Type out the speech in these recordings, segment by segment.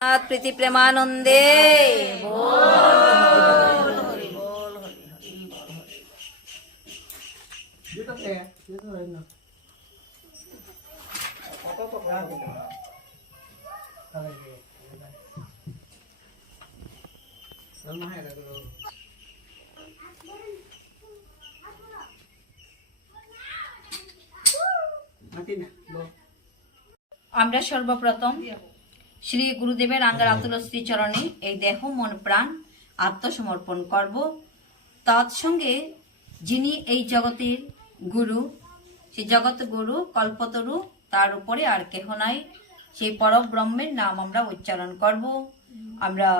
প্রীতি প্রেমানন্দে আমরা সর্বপ্রথম শ্রী গুরুদেবের আঙ্গার আতুল শ্রীচরণে এই দেহ মন প্রাণ আত্মসমর্পণ করব। তৎসঙ্গে যিনি এই জগতের গুরু, সেই জগৎ গুরু কল্পতরু, তার উপরে আর কেহ নাই, সেই পরব্রহ্মের নাম আমরা উচ্চারণ করব। আমরা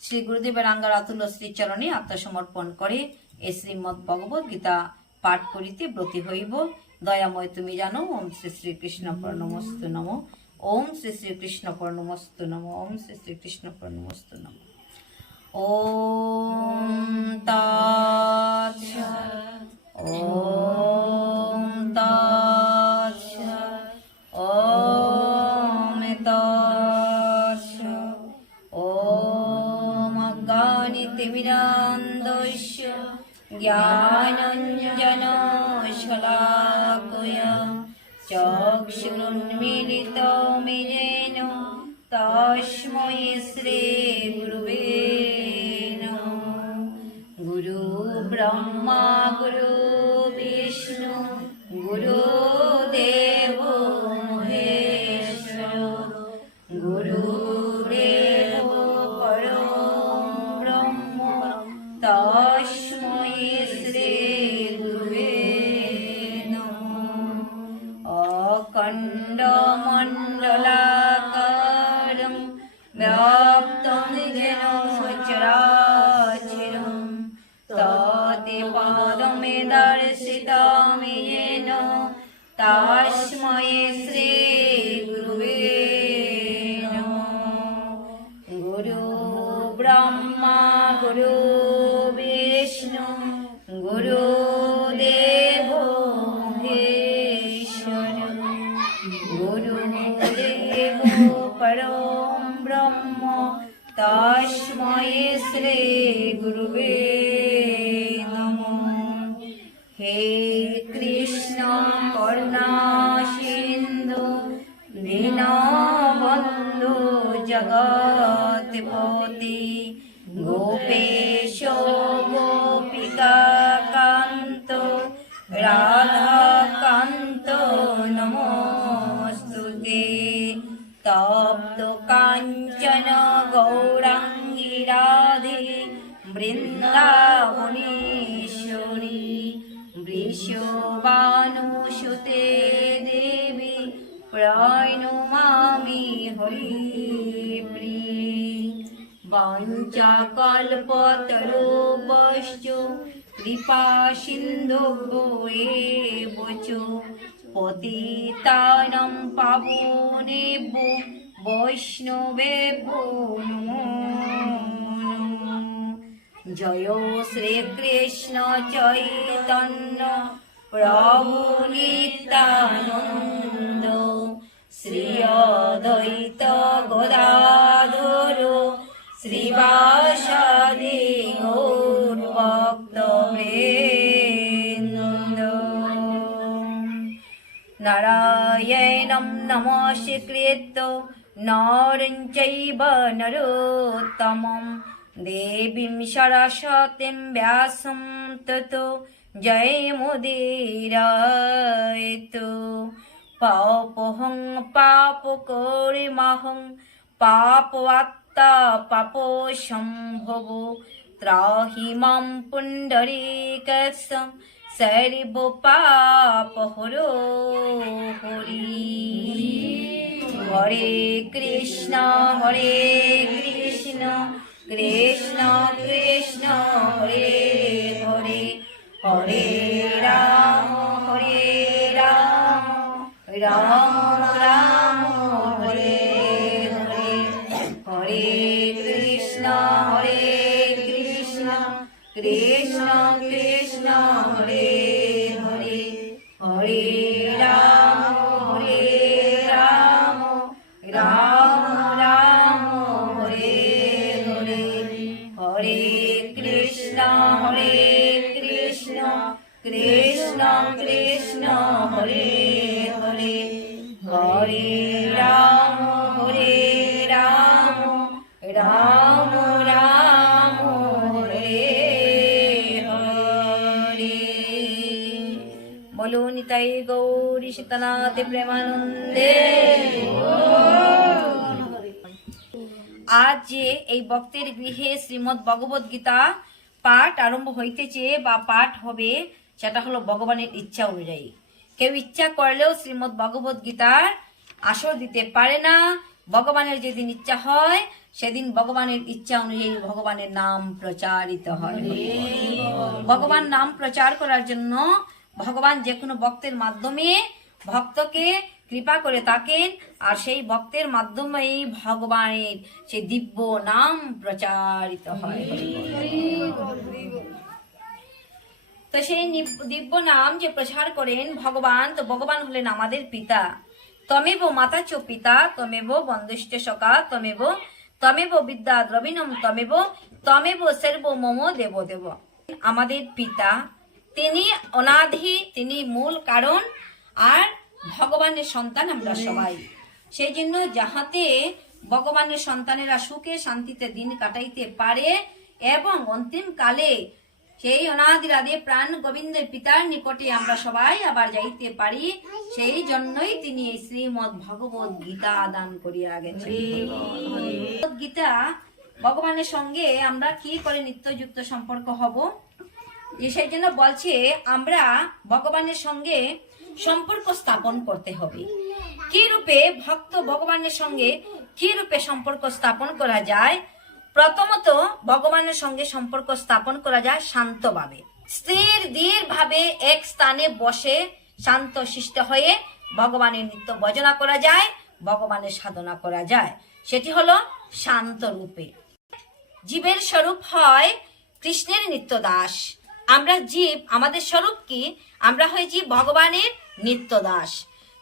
শ্রী গুরুদেবের আঙ্গার আতুল শ্রীচরণে আত্মসমর্পণ করে এই শ্রীমদ্ ভগবদ গীতা পাঠ করিতে ব্রতী হইব। দয়াময় তুমি জানো। ওম শ্রী শ্রীকৃষ্ণ প্রণমস্তু নম। ওম শ্রী শ্রীকৃষ্ণ প্রণমস্তু নম। ওম শ্রী শ্রীকৃষ্ণ প্রণমস্তু নম। ওম তৎসৎ। ওম তৎসৎ। ওম তৎসৎ। ওম অজ্ঞানিতিমিরান্ধস্য জ্ঞানাঞ্জনশলাকয়া চক্ষুरुन्मीलितं তস্मै শ্রী গুরুবে নমঃ। গুরু ব্রহ্মা গুরু বিষ্ণু গুরুদেব মহেশ্বর গুরুরেব পরম ব্রহ্ম তস্मै শ্রী গুরুবে নমঃ। অখণ্ডমণ্ডলাকারং ব্যাপ্তং যেন সচরাচরং তৎপদং দর্শিतं येन তস্मै শ্রী গুরুবে নমঃ। গুরু ব্রহ্মা গুরু বিষ্ণু গুরুদেব মহেশ্বর গুরুদেব পরম ব্রহ্ম তস্मै শ্রী গুরুবে নমঃ। হে কৃষ্ণ করুণা সিন্ধু দীনবন্ধু জগৎপতি গোপেশ গোপিকা কান্ত রাধাকান্ত নমস্তুতে। তপ্ত কাঞ্চন গৌরাঙ্গী রাধে বৃন্দাবনেশ্বরী বৃষভানুসুতে দেবী প্রণমামি হরিপ্রিয়ে। বাঞ্ছাকল্পতরুভ্যশ্চ কৃপা সিন্ধুভ্যো এব চ পতিতানাং পাবনেভ্যো বৈষ্ণবেভ্যো নমো নমঃ। জয় শ্রীকৃষ্ণ চৈতন্য প্রভু নিত্যানন্দ শ্রী অদ্বৈত গদাধর শ্রীবাসাদি গৌর ভক্তবৃন্দ। নারায়ণং নমস্কৃত্য নরং চৈব নরোত্তমং দেবীং সরস্বতীং ব্যাসং ততো জয়মুদীরয়েতু। পাপহং পাপকর্মহং পাপওয়াত্তা পাপসম্ভব ত্রাহি মাং পুণ্ডরীকাক্ষং সর্বপাপহরো হরি। হরে কৃষ্ণ কৃষ্ণ কৃষ্ণ হরে হরে হরে রাম রাম রাম হরে হরে হরে কৃষ্ণ কৃষ্ণ কৃষ্ণ হরে হরে হরে রাম রাম রাম গৌরী সীতানাথ প্রেমানন্দে। আজ যে এই ভক্তের গৃহে শ্রীমদ্ ভগবদ গীতা পাঠ আরম্ভ হইতেছে বা পাঠ হবে, সেটা হলো ভগবানের ইচ্ছা অনুযায়ী। কেউ ইচ্ছা করলেও শ্রীমদ্ ভগবদ গীতার আসর দিতে পারে না। ভগবানের যেদিন ইচ্ছা হয় সেদিন ভগবানের ইচ্ছা অনুযায়ী ভগবানের নাম প্রচারিত হয়। ভগবান নাম প্রচার করার জন্য ভগবান যে কোনো ভক্তের মাধ্যমে ভক্তকে কৃপা করে থাকেন, আর সেই ভক্তের মাধ্যমেই ভগবানের সেই দিব্য নাম প্রচারিত হয়। তো সেই দিব্য নাম যে প্রচার করেন ভগবান, তো ভগবান হলেন আমাদের পিতা। তমেব মাতা চ পিতা, তমেব বন্ধুশ্চ সখা, তমেব বিদ্যা দ্রবিণম, তমেব সর্ব মম দেব দেব। আমাদের পিতা, তিনি অনাদি, তিনি মূল কারণ, আর ভগবানের সন্তান আমরা সবাই। সেই জন্য যাহাতে ভগবানের সন্তানেরা সুখে শান্তিতে দিন কাটাইতে পারে এবং অন্তিম কালে সেই অনাদিরাদে প্রাণ গোবিন্দের পিতার নিকটে আমরা সবাই আবার যাইতে পারি, সেই জন্যই তিনি এই শ্রীমদ্ ভগবদ গীতা দান করিয়া গেছেন। গীতা ভগবানের সঙ্গে আমরা কি করে নিত্যযুক্ত সম্পর্ক হব, সেই জন্য বলছে আমরা ভগবানের সঙ্গে সম্পর্ক স্থাপন করতে হবে। কি রূপে ভক্ত ভগবানের সঙ্গে কি রূপে সম্পর্ক স্থাপন করা যায়? প্রথমত ভগবানের সঙ্গে সম্পর্ক স্থাপন করা যায় শান্তভাবে, স্থির ধীর ভাবে এক স্থানে বসে শান্ত শিষ্ট হয়ে ভগবানের নিত্য ভজনা করা যায়, ভগবানের সাধনা করা যায়। সেটি হলো শান্ত রূপে। জীবের স্বরূপ হয় কৃষ্ণের নিত্য দাস। আমরা জীব, আমাদের স্বরূপ কি? আমরা হই জীব ভগবানের নিত্য দাস।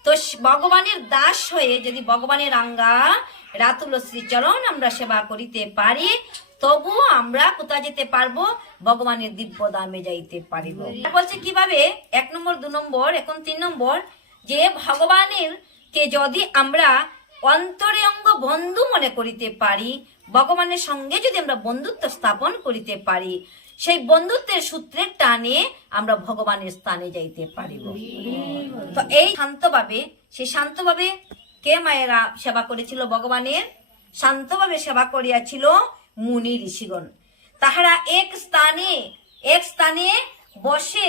তো ভগবানের দাস হয়ে যদি ভগবানের রাঙ্গা রাতুল শ্রীচরণ আমরা সেবা করিতে পারি, তবু আমরা কোথায় যেতে পারবো? ভগবানের দিব্য ধামে যাইতে পারিব। বলছে কিভাবে? 1 নম্বর, 2 নম্বর, এখন 3 নম্বর, যে ভগবানের কে যদি আমরা অন্তরে অঙ্গ বন্ধু মনে করিতে পারি, ভগবানের সঙ্গে যদি আমরা বন্ধুত্ব স্থাপন করিতে পারি, সেই বন্ধুত্বের সূত্রের টানে আমরা ভগবানের স্থানে যাইতে পারিব। তো এই শান্তভাবে, সেই শান্তভাবে কে মায়েরা সেবা করেছিল ভগবানের? শান্তভাবে সেবা করিয়াছিল মুনি ঋষিগণ। তাহারা এক স্থানে বসে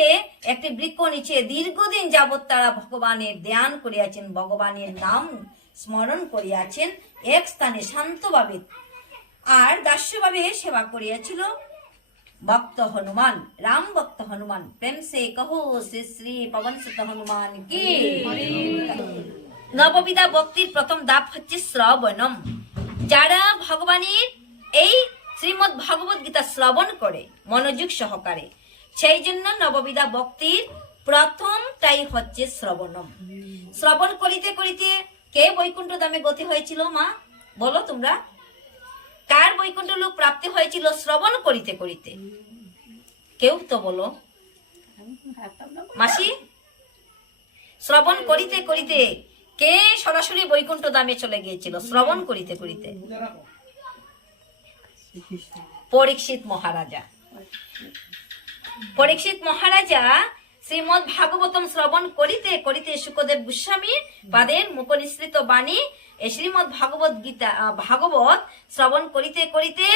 একটি বৃক্ষ নিচে দীর্ঘদিন যাবৎ তারা ভগবানের ধ্যান করিয়াছেন, ভগবানের নাম স্মরণ করিয়াছেন এক স্থানে শান্তভাবে, আর দাস্যভাবে সেবা করিয়াছিল ভক্ত হনুমান, রাম ভক্ত হনুমান। প্রেম সে কহো শ্রী শ্রী পবন সুত হনুমান কি। নববিধা ভক্তির প্রথম ধাপ হচ্ছে শ্রবণম। যারা ভগবানের এই শ্রীমদ্ ভগবদ গীতা শ্রবণ করে মনোযোগ সহকারে, সেই জন্য নববিধা ভক্তির প্রথমটাই হচ্ছে শ্রবণম। শ্রবণ করিতে করিতে কে বৈকুণ্ঠ ধামে গতি হয়েছিল? মা বলো তোমরা, কার বৈকুণ্ঠ লোক প্রাপ্তি হয়েছিল শ্রবণ করিতে করিতে? কেউ তো বলো মাসি। শ্রবণ করিতে করিতে কে সরাসরি বৈকুণ্ঠ ধামে চলে গিয়েছিল শ্রবণ করিতে করিতে? পরীক্ষিত মহারাজা। পরীক্ষিত মহারাজা শ্রীমদ্ ভাগবতম শ্রবণ করিতে করিতে সুখদেব গোস্বামীর পাদের মুখ নিঃসৃত বাণী এই শ্রীমদ্ ভাগবত গীতা ভাগবত শ্রবণ করিতে করিতে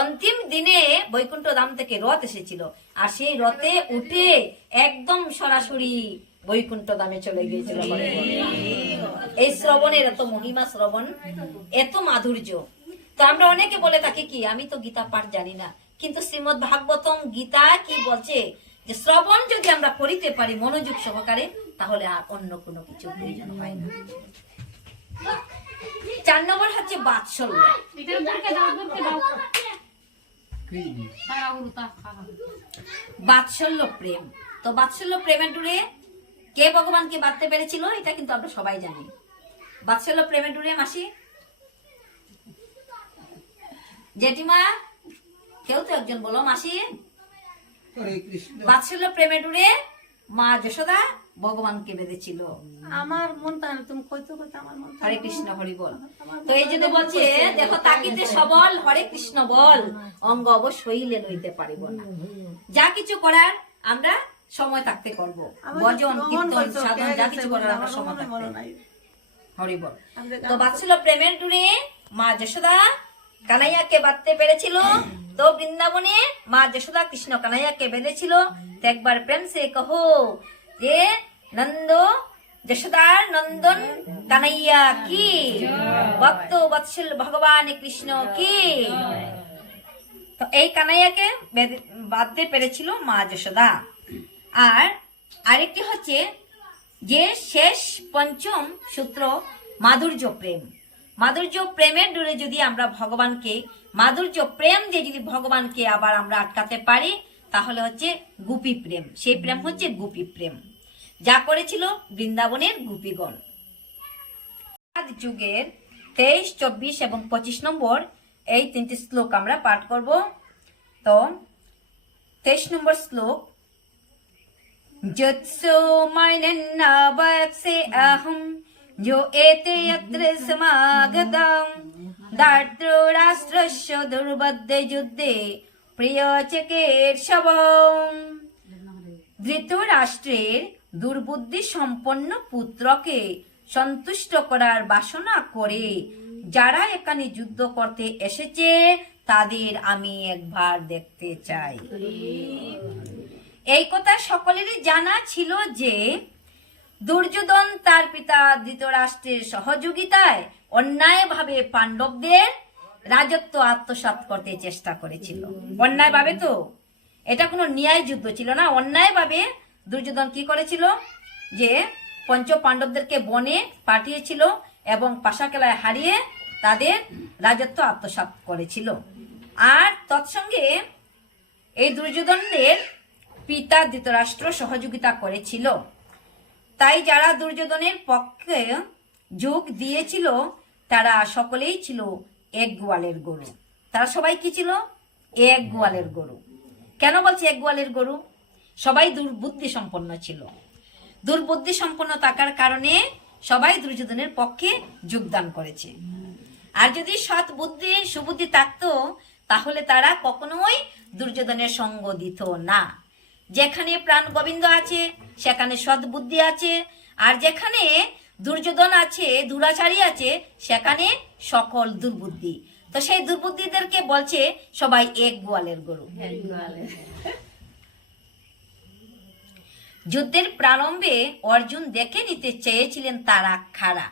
অন্তিম দিনে বৈকুণ্ঠ ধাম থেকে রথ এসেছিল, আর সেই রথে উঠে একদম সরাসরি বৈকুণ্ঠ ধামে চলে গিয়েছিল। এই শ্রবণের এত মহিমা, শ্রবণ এত মাধুর্য। তো আমরা অনেকে বলে থাকি কি, আমি তো গীতা পাঠ জানি না, কিন্তু শ্রীমদ্ ভাগবতম গীতা কি বলছে যে শ্রবণ যদি আমরা করিতে পারি মনোযোগ সহকারে, তাহলে আর অন্য কোনো কিছু প্রয়োজন হয় না। 4 নম্বর হচ্ছে বাৎসল্য। বাৎসল্য প্রেম। তো বাৎসল্য প্রেমের ডুরে কে ভগবানকে বাঁধতে পেরেছিল, এটা কিন্তু আমরা সবাই জানি। বাৎসল্য প্রেমের ডুরে মাসি, জেঠিমা, কেউ তো একজন বলো মাসি। বাৎসল্য প্রেমের ডুরে মা যশোদা ভগবানকে বেঁধেছিল। আমার মনটা তুমি কইতো কইতো আমার মন। হরে কৃষ্ণ, হরি বল। তো এই জন্য বলছে, দেখো তাকিতে সবল হরে কৃষ্ণ বল, অঙ্গ অবশ্যই লইতে পারিব না। যা কিছু করার আমরা সময় থাকতে করব, আমি ভজন ভ্রমণ কীর্তন করছো, সাধন কে যা গেছে কিছু বলে করার আমার আমরা সময় মনে থাকতে। নাই। হরি বল। আমি যে তো বাৎসল্য প্রেমের টুরে মা যশোদা কানাইয়াকে বাঁধতে পেরেছিল। তো বৃন্দাবনে মা যশোদা কৃষ্ণ কানাইয়াকে বেঁধেছিল। তো একবার প্রেম সে কহো যে নন্দ যশোদার নন্দন কানাইয়া কি, ভক্ত বৎসল ভগবান কৃষ্ণ কি। তো এই কানাইয়াকে বাঁধতে পেরেছিল মা যশোদা। আর আরেকটি হচ্ছে যে শেষ পঞ্চম সূত্র মাধুর্য প্রেম। মাধুর্য প্রেমের ডোরে যদি আমরা ভগবানকে, মাধুর্য প্রেম দিয়ে যদি ভগবানকে আবার আমরা আটকাতে পারি, তাহলে হচ্ছে গোপী প্রেম। সেই প্রেম হচ্ছে গোপী প্রেম, যা করেছিল বৃন্দাবনের গোপীগণ। যুগের 23, 24 এবং 25 নম্বর এই তিনটি শ্লোক আমরা পাঠ করব। তো 23 নম্বর শ্লোক, যৎসো মাইনন্নাবক্সে অহম যো এতে যত্র সমাগতম দার্দ্র রাষ্ট্রস্য দুর্বদ্ধে যুদ্ধে প্রিয় চিকেৎসবম। ধৃতরাষ্ট্রের দুর্বুদ্ধি সম্পন্ন পুত্রকে সন্তুষ্ট করার বাসনা করে যারা এখানে যুদ্ধ করতে এসেছে তাদের আমি একবার দেখতে চাই। এই কথা সকলেরই জানা ছিল যে দুর্যোধন তার পিতা ধৃতরাষ্ট্রের সহযোগিতায় অন্যায়ভাবে পাণ্ডবদের রাজত্ব আত্মসাৎ করতে চেষ্টা করেছিল। অন্যায়ভাবে, তো এটা কোনো ন্যায় যুদ্ধ ছিল না, অন্যায়ভাবে দুর্যোধন কি করেছিল যে পঞ্চ পাণ্ডবদেরকে বনে পাঠিয়েছিল এবং পাশাকেলায় হারিয়ে তাদের রাজত্ব আত্মসাৎ করেছিল। আর তৎসঙ্গে এই দুর্যোধনদের পিতা ধৃতরাষ্ট্র সহযোগিতা করেছিল। তাই যারা দুর্যোধনের পক্ষে যোগ দিয়েছিল তারা সকলেই ছিল এক গোয়ালের গরু। তারা সবাই কি ছিল? এক গোয়ালের গরু। কেন বলছে এক গোয়ালের গরু? সবাই দুর্বুদ্ধি সম্পন্ন ছিল। দুর্বুদ্ধি সম্পন্ন থাকার কারণে সবাই দুর্যোধনের পক্ষে যোগদান করেছে। আর যদি সৎ বুদ্ধি সুবুদ্ধি থাকতো তাহলে তারা কখনোই দুর্যোধনের সঙ্গ দিত না। যেখানে প্রাণ গোবিন্দ আছে সেখানে সৎ বুদ্ধি আছে, আর যেখানে দুর্যোধন আছে, দুরাচারী আছে, সেখানে সকল দুর্বুদ্ধি। তো সেই দুর্বুদ্ধিদেরকে বলছে সবাই এক গোয়ালের গরু। যুদ্ধের প্রারম্ভে অর্জুন দেখে নিতে চেয়েছিলেন তারা খাড়া।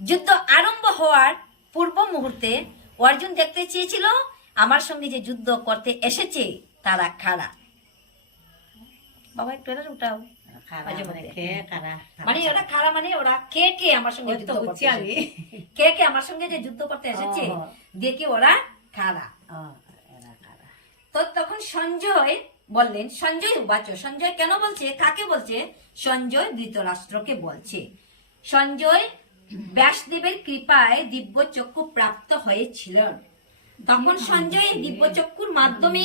যুদ্ধ আরম্ভ হওয়ার পূর্ব মুহূর্তে অর্জুন দেখতে চেয়েছিল আমার সঙ্গে যে যুদ্ধ করতে এসেছে তারা খাড়া। বাবা একটু এটা উঠাও। মানে ওরা খাড়া, মানে ওরা কে কে আমার সঙ্গে যুদ্ধ করতে এসেছে, কে কে আমার সঙ্গে যে যুদ্ধ করতে এসেছে দেখি ওরা খাড়া। তো তখন সঞ্জয় বললেন, সঞ্জয় উবাচ, সঞ্জয় কেন বলছে, কাকে বলছে? সঞ্জয় ধৃতরাষ্ট্রকে বলছে। সঞ্জয় ব্যাসদেবের কৃপায় দিব্য চক্ষু প্রাপ্ত হয়েছিলেন। তখন সঞ্জয় দিব্য চক্ষুর মাধ্যমে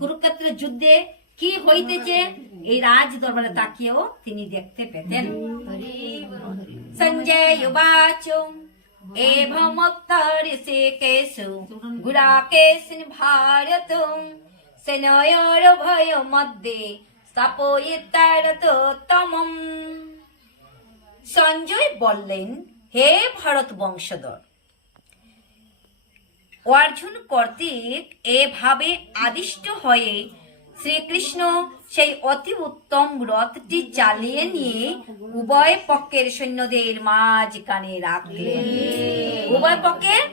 কুরুক্ষেত্রের যুদ্ধে কি হইতেছে এই রাজ দরবারে তাকিয়েও তিনি দেখতে পেতেন। সঞ্জয় উবাচ এভমুত্তরিষে কেশু গুড়াকেশিন ভারতং সেনয়োর ভয় মধ্যে স্থাপয়িতারতোত্তমম। সঞ্জয় বললেন, হে ভারত বংশধর, অর্জুন কর্তৃক এভাবে আদিষ্ট হয়ে শ্রীকৃষ্ণ সেই অতি উত্তম রথটি চালিয়ে নিয়ে উভয় পক্ষের সৈন্যদের মাঝখানে রাখলেন। উভয় পক্ষের,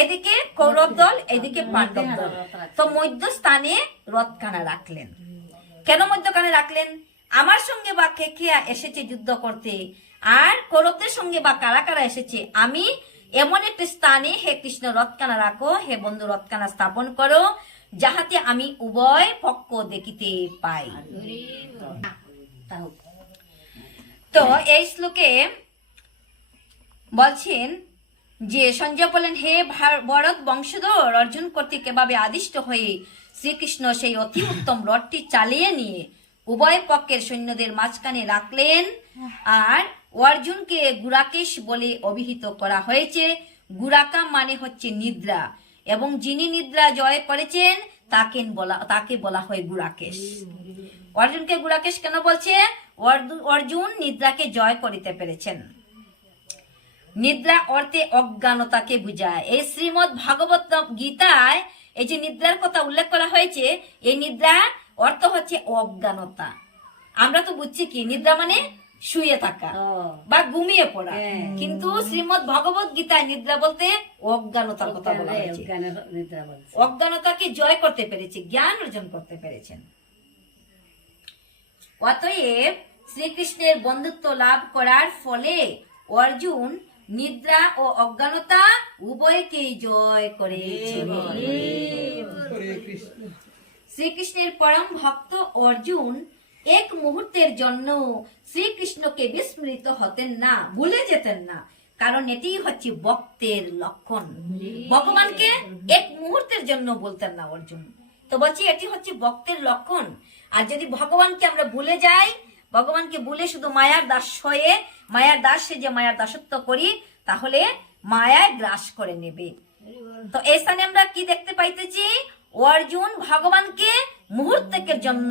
এদিকে কৌরব দল, এদিকে পাণ্ডব দল। তো মধ্যস্থানে রথখানা রাখলেন। কেন মধ্যখানে রাখলেন? আমার সঙ্গে বা কে কে এসেছে যুদ্ধ করতে, আর কৌরবদের সঙ্গে বা কারা কারা এসেছে, আমি এমন একটি স্থানে হে কৃষ্ণ রথখানা রাখো, হে বন্ধু রথখানা স্থাপন করো, যাহাতে আমি উভয় পক্ষ দেখিতে পাই। তো এই শ্লোকে বলছেন যে সঞ্জয় বলেন, হে ভরত বংশধর, অর্জুন কর্তৃক এভাবে আদিষ্ট হয়ে শ্রীকৃষ্ণ সেই অতি উত্তম রথটি চালিয়ে নিয়ে উভয় পক্ষের সৈন্যদের মাঝখানে রাখলেন। আর অর্জুনকে গুড়াকেশ বলে অভিহিত করা হয়েছে। গুড়াকা মানে হচ্ছে নিদ্রা, এবং যিনি নিদ্রা জয় করেছেন তাকে বলা হয় গুড়াকেশ। অর্জুনকে গুড়াকেশ কেন বলছে? অর্জুন নিদ্রাকে জয় করিতে পেরেছেন। নিদ্রা অর্থে অজ্ঞানতাকে বুঝায়। এই শ্রীমৎ ভাগবত গীতায় এই যে নিদ্রার কথা উল্লেখ করা হয়েছে, এই নিদ্রার অর্থ হচ্ছে অজ্ঞানতা। আমরা তো বুঝছি কি নিদ্রা মানে শুয়ে থাকা বা ঘুমিয়ে পড়া, কিন্তু শ্রীমৎ ভগবত গীতায় নিদ্রা বলতে অজ্ঞানতার কথা বলা হয়েছে। অজ্ঞানতাকে জয় করতে পেরেছে, জ্ঞান অর্জন করতে পেরেছেন। অতএব শ্রীকৃষ্ণের বন্ধুত্ব লাভ করার ফলে অর্জুন নিদ্রা ও অজ্ঞানতা উভয়কেই জয় করেছিল। শ্রীকৃষ্ণের পরম ভক্ত অর্জুন এক মুহূর্তের জন্য শ্রীকৃষ্ণকে বিস্মৃত হতেন না, ভুলে যেতেন না, কারণ এটি হচ্ছে ভক্তের লক্ষণ। ভগবানকে এক মুহূর্তের জন্য বলতেন না অর্জুন, তো বলছি এটি হচ্ছে ভক্তের লক্ষণ। আর যদি ভগবানকে আমরা ভুলে যাই, ভগবানকে ভুলে শুধু মায়ার দাস হয়ে মায়ার দাস যে মায়ার দাসত্ব করি, তাহলে মায়ায় গ্রাস করে নেবে। তো এই স্থানে আমরা কি দেখতে পাইতেছি? অর্জুন ভগবানকে মুহূর্তের জন্য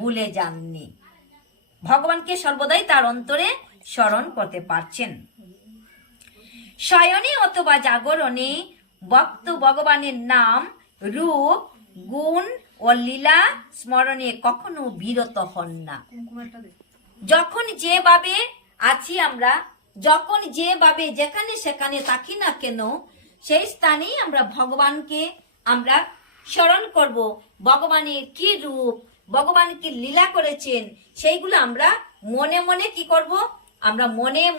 ভুলে যাননি, ভগবানকে সর্বদাই তার অন্তরে স্মরণ করতে পারছেন। শয়নে অথবা জাগরণে ভক্ত ভগবানের নাম, রূপ, গুণ ও লীলা স্মরণে কখনো বিরত হন না। যখন যেভাবে আছি আমরা, যখন যেভাবে যেখানে সেখানে থাকি না কেন, সেই স্থানেই আমরা ভগবানকে আমরা স্মরণ করব। ভগবানের কি রূপ, ভগবান কি লীলা করেছেন, সেইগুলো আমরা মনে মনে কি করব? আমরা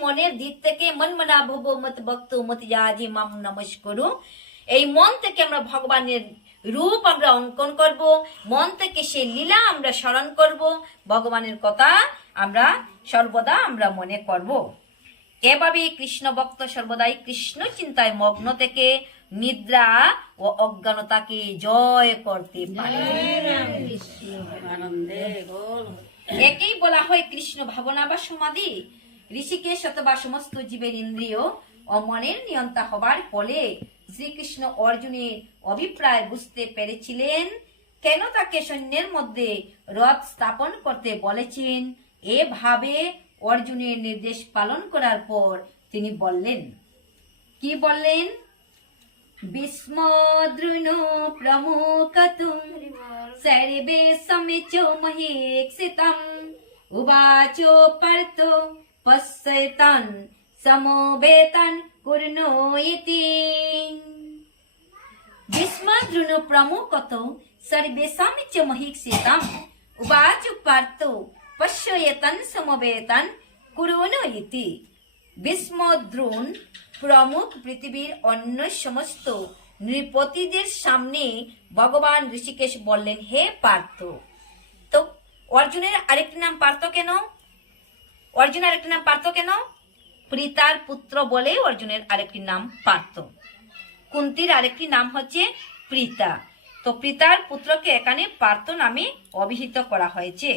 মনের দিক থেকে মন মনা ভব মত ভক্ত মতি আজি মাম নমস্কারু, এই মন থেকে আমরা ভগবানের রূপ আমরা অঙ্কন করব, মন থেকে সেই লীলা আমরা স্মরণ করব, ভগবানের কথা আমরা সর্বদা আমরা মনে করব। এভাবে কৃষ্ণ ভক্ত সর্বদাই কৃষ্ণ চিন্তায় মগ্ন থেকে নিদ্রা ও অজ্ঞানতাকে জয় করতে পারে। একেই বলা হয় কৃষ্ণ ভাবনা বা সমাধি। ঋষিকেশ অথবা সমস্ত জীবের ইন্দ্রিয় ও মনের নিয়ন্তা হবার ফলে শ্রীকৃষ্ণ অর্জুনের অভিপ্রায় বুঝতে পেরেছিলেন, কেন তাকে সৈন্যের মধ্যে রথ স্থাপন করতে বলেছেন। এভাবে অর্জুনের নির্দেশ পালন করার পর তিনি বললেন, কি বললেন? ভীষ্ম দ্রোণ প্রমুখতুম সর্বে সমিচো মহীক্ষিতম উবাচো পার্থ পশ্যতান সমবেতান কুর্ণো ইতি। ভীষ্ম দ্রোণ প্রমুখতুম সর্বে সমিচো মহীক্ষিতম উবাচো পার্থ পশ্যতান সমবেতান কুর্ণো ইতি। ভীষ্ম দ্রোণ প্রমুখ পৃথিবীর অন্য সমস্ত নৃপতিদের সামনে ভগবান ঋষিকেশ বললেন, হে পার্থ। তো অর্জুনের আরেকটি নাম পার্থ কেন? অর্জুনের আরেকটি নাম পার্থ কেন? পিতার পুত্র বলে অর্জুনের আরেকটি নাম পার্থ। কুন্তির আরেকটি নাম হচ্ছে পিতা, তো পিতার পুত্রকে এখানে পার্থ নামে অভিহিত করা হয়েছে।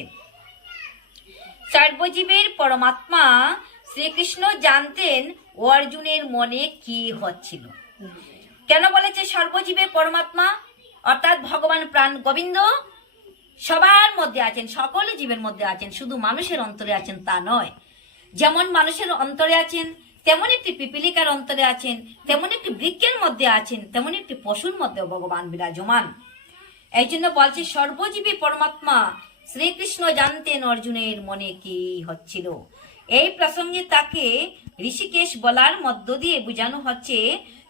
সর্বজীবের পরমাত্মা শ্রীকৃষ্ণ জানতেন অর্জুনের মনে কি হচ্ছিল। কেন বলেছে সর্বজীবের পরমাত্মা? অর্থাৎ ভগবান প্রাণ গোবিন্দ সবার মধ্যে আছেন, সকল জীবের মধ্যে আছেন, শুধু মানুষের অন্তরে আছেন তা নয়। যেমন মানুষের অন্তরে আছেন, তেমন একটি পিপিলিকার অন্তরে আছেন, তেমন একটি বৃক্ষের মধ্যে আছেন, তেমন একটি পশুর মধ্যে ভগবান বিরাজমান। এই জন্য বলছে সর্বজীবী পরমাত্মা শ্রীকৃষ্ণ জানতেন অর্জুনের মনে কি হচ্ছিল। এই প্রসঙ্গে তাকে ঋষিকেশ বলার মধ্য দিয়ে বোঝানো হচ্ছে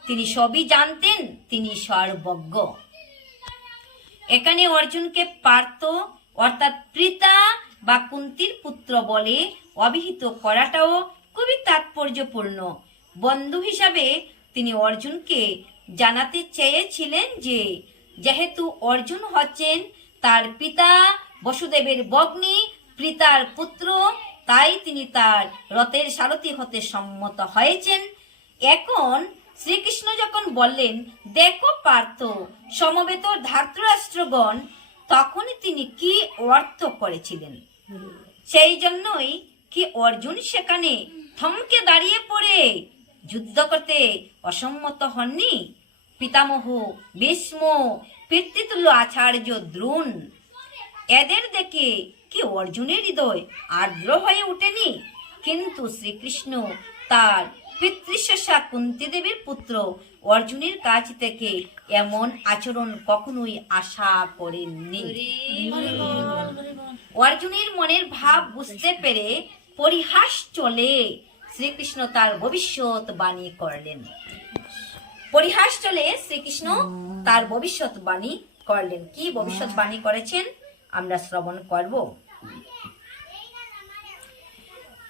তিনি সবই জানতেন, তিনি সর্বজ্ঞ। এখানে অর্জুনকে পার্থ অর্থাৎ পিতা বা কুন্তির পুত্র বলে অভিহিত করাটাও খুবই তাৎপর্যপূর্ণ। বন্ধু হিসাবে তিনি অর্জুনকে জানাতে চেয়েছিলেন যে যেহেতু অর্জুন হচ্ছেন তার পিতা বসুদেবের ভগ্নী, পিতার পুত্র, তাই তিনি তার রথের সারথি হতে সম্মত হয়েছেন। এখন শ্রীকৃষ্ণ যখন বললেন, দেখো পার্থ সমবেত ধার্তরাষ্ট্রগণ, তখন তিনি কি অর্থ করেছিলেন? সেই জন্যই কি অর্জুন সেখানে থমকে দাঁড়িয়ে পড়ে যুদ্ধ করতে অসম্মত হননি? পিতামহ ভীষ্ম, পিতৃতুল্য আচার্য দ্রোণ, এদের দেখে কি অর্জুনের হৃদয় আর্দ্র হয়ে ওঠেনি? কিন্তু শ্রীকৃষ্ণ তার পিতৃশাসা কুন্তী দেবীর পুত্র অর্জুনের কাছ থেকে এমন আচরণ কখনোই আশা করেননি। অর্জুনের মনের ভাব বুঝতে পেরে পরিহাস চলে শ্রীকৃষ্ণ তার ভবিষ্যৎ বাণী করলেন। পরিহাস চলে শ্রীকৃষ্ণ তার ভবিষ্যৎ বাণী করলেন। কি ভবিষ্যৎ বাণী করেছেন আমরা শ্রবণ করব।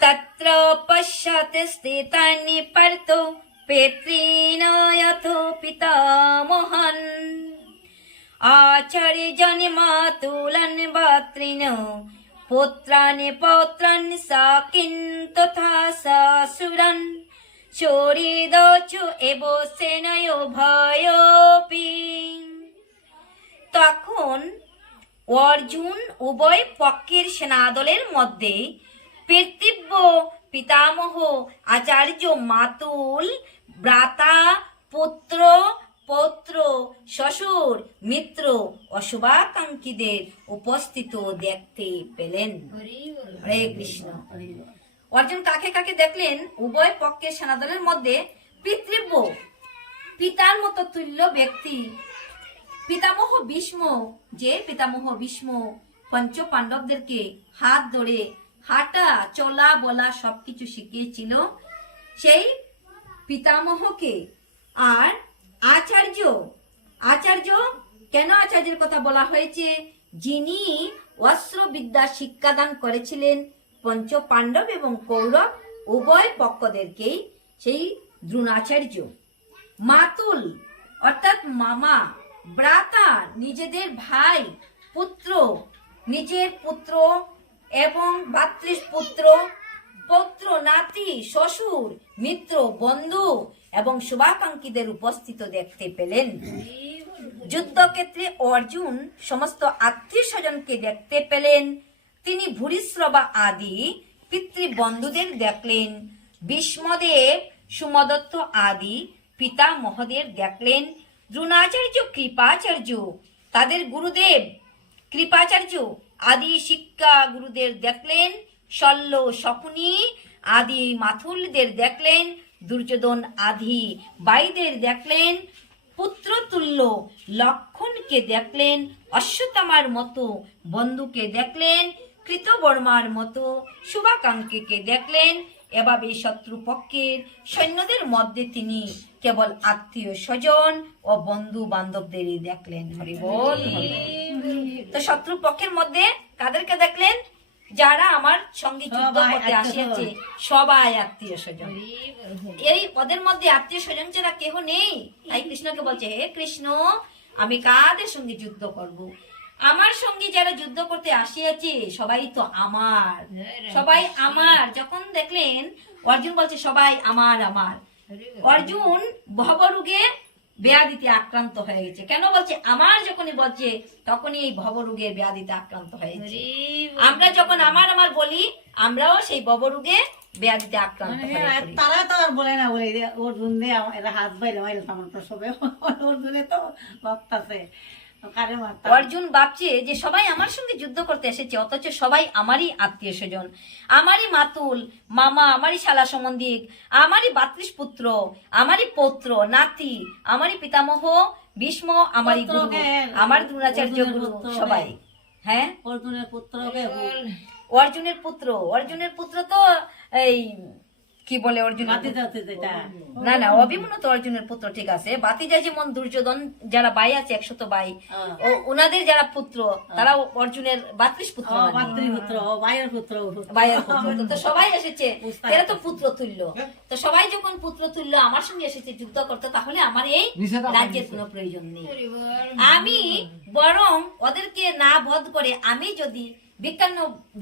তত্র পশ্চাৎ স্থিতানি পার্থ পিতॄন যথো পিতামহান আচার্যান মাতুলান ভাতॄন পুত্রান পৌত্রান সখিন তথা শ্বশুরান চরিদচ এব সেনয় ভয়োপি। তখন অর্জুন উভয় পক্ষের সেনাদলের মধ্যে পিতৃব্য, পিতামহ, আচার্য, মাতুল, ভ্রাতা, পুত্র, পৌত্র, শ্বশুর, মিত্র ও শুভাকাঙ্ক্ষীদের উপস্থিত দেখতে পেলেন। হরে কৃষ্ণ। অর্জুন কাকে কাকে দেখলেন? উভয় পক্ষের সেনাদলের মধ্যে পিতৃব্য, পিতার মতো তুল্য ব্যক্তি পিতামহ ভীষ্ম, যে পিতামহ ভীষ্ম পঞ্চ পাণ্ডবদেরকে হাত ধরে হাঁটা চলা বলা সবকিছু শিখিয়েছিল, সেই পিতামহকে। আর আচার্য, আচার্য কেন আচার্যের কথা বলা হয়েছে? যিনি অস্ত্র বিদ্যা শিক্ষাদান করেছিলেন পঞ্চ পাণ্ডব এবং কৌরব উভয় পক্ষদেরকেই, সেই দ্রোণাচার্য। মাতুল অর্থাৎ মামা, ভ্রাতা নিজেদের ভাই, পুত্র নিজের পুত্র এবং ভাতৃপুত্র, পৌত্র, নাতি, শ্বশুর, মিত্র, বন্ধু এবং শুভাকাঙ্ক্ষীদের উপস্থিত দেখতে পেলেন। যুদ্ধক্ষেত্রে অর্জুন সমস্ত আত্মীয় স্বজনকে দেখতে পেলেন। তিনি ভূরিশ্রবা আদি পিতৃবন্ধুদের দেখলেন। ভীষ্মদেব, সুমদত্ত আদি পিতামহদের দেখলেন। দ্রোণাচার্য, কৃপাচার্য, তাদের গুরুদেব কৃপাচার্য আদি শিক্ষা গুরুদের দেখলেন। শল্য, শকুনি আদি মাথুলদের দেখলেন। দুর্যোধন আদি ভাইদের দেখলেন। পুত্রতুল্য লক্ষণকে দেখলেন। অশ্বত্থামার মতো বন্ধুকে দেখলেন। কৃতবর্মার মতো শুভাকাঙ্ক্ষীকে দেখলেন। এভাবে শত্রুপক্ষের সৈন্যদের মধ্যে তিনি কেবল আত্মীয় স্বজন ও বন্ধু বান্ধবদেরই দেখলেন। হরি বল। তো শত্রুপক্ষের মধ্যে কাদেরকে দেখলেন? যারা আমার সঙ্গে যুদ্ধ করতে আসিয়াছে, সবাই আত্মীয় স্বজন। এই ওদের মধ্যে আত্মীয় স্বজন ছাড়া কেহ নেই। তাই কৃষ্ণকে বলছে, হে কৃষ্ণ, আমি কাদের সঙ্গে যুদ্ধ করব? আমার সঙ্গে যারা যুদ্ধ করতে আসিয়াছে সবাই তো আমার, সবাই আমার। যখন দেখলেন অর্জুন বলছে সবাই আমার আমার, অর্জুন ভবরোগে ব্যাধিতে আক্রান্ত হয়ে গেছে। কেন বলছে আমার? যখনই বলছে তখনই এই ভবরোগে ব্যাধিতে আক্রান্ত হয়েছে। আমরা যখন আমার আমার বলি, আমরাও সেই ভবরোগে ব্যাধিতে আক্রান্ত হয়ে পড়ি। তারা তো আর বলে না, বলে অর্জুন দে এরা হাত বাইরে বাইরে আমার তো সবে অর্জুনে তো ভক্তাছে। অর্জুন ভাবছে যে সবাই আমার সঙ্গে যুদ্ধ করতে এসেছে, অথচ সবাই আমারই আত্মীয় স্বজন, আমারই মাতুল, মামা, আমারই শালা সম্বন্ধিক, আমারই ভাতৃপুত্র, আমারই পৌত্র, নাতি, আমারই পিতামহ ভীষ্ম, আমারই গুরু, আমার দ্রোণাচার্য গুরু, সবাই। হ্যাঁ, অর্জুনের পুত্র, অর্জুনের পুত্র, অর্জুনের পুত্র তো এই কি বলে অর্জুন, না না অভিমন্যু তো অর্জুনের পুত্র, ঠিক আছে। বাতিজা যেমন দুর্যোধন যারা ভাই আছে 100 ভাই, ও ওনাদের যারা পুত্র তারা অর্জুনের ভাতৃপুত্র, ভাইয়ের পুত্র, ভাইয়ের পুত্র। তো সবাই এসেছে, এরা তো পুত্র তুল্য। তো সবাই যখন পুত্র তুল্য আমার সঙ্গে এসেছে যুদ্ধ করতে, তাহলে আমার এই রাজ্যের কোনো প্রয়োজন নেই। আমি বরং ওদেরকে না বধ করে আমি যদি বিজ্ঞান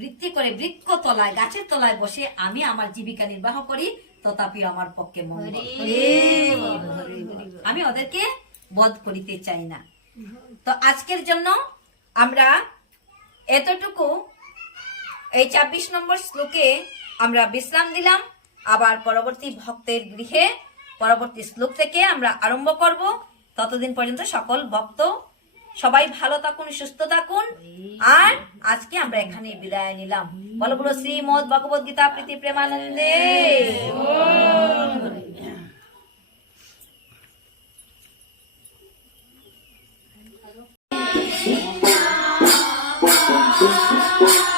বৃত্তি করে বৃক্ষ তলায়, গাছের তলায় বসে আমি আমার জীবিকা নির্বাহ করি, তথাপি আমার পক্ষে মঙ্গল। আমি ওদেরকে বধ করিতে চাই না। তো আজকের জন্য আমরা এতটুকু, এই 26 নম্বর শ্লোকে আমরা বিশ্রাম দিলাম। আবার পরবর্তী ভক্তের গৃহে পরবর্তী শ্লোক থেকে আমরা আরম্ভ করব। ততদিন পর্যন্ত সকল ভক্ত সবাই ভালো থাকুন, সুস্থ থাকুন। আর আজকে আমরা এখানে বিদায় নিলাম। বলো বলো শ্রীমদ ভগবদ গীতা প্রীতি প্রেমানন্দে। Thank you.